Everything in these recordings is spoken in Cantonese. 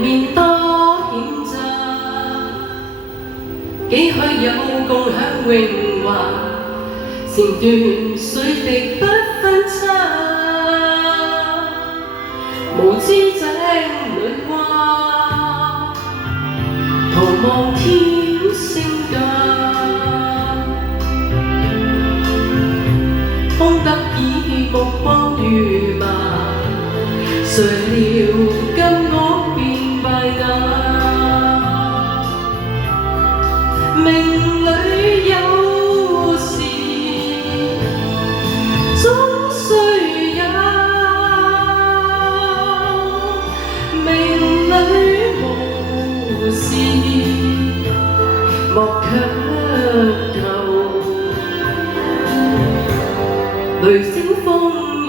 面多險詐，幾許有共享榮華，前段水滴不分差，無知井裏蛙，徒望天星價，空得意目光如麻，誰料金屋變敗瓦。命裏有時終須有，命裏無事莫強求。雷聲風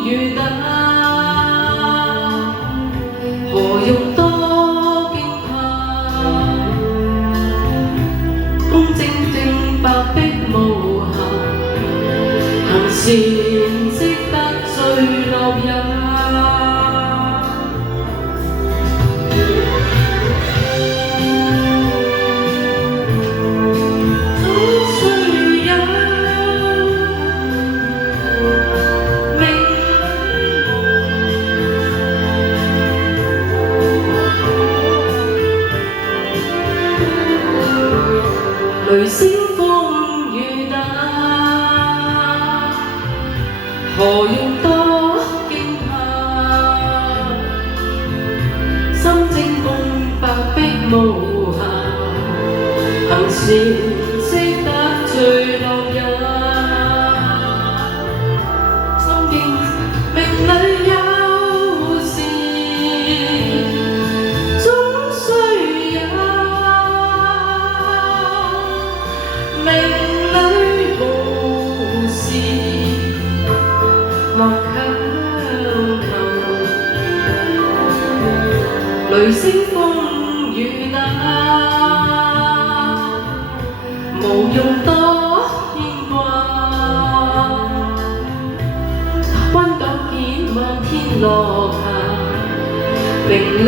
雨打，何用多驚怕？公正正白璧無瑕，行善積得最樂也。雷聲風雨打，何用多驚怕？心正共白璧無瑕，行善積得最樂也。心境命裏有時終須有，命裏無事莫強求。雷聲風雨打，無用多牽掛。溫斗顯漫天落霞，名利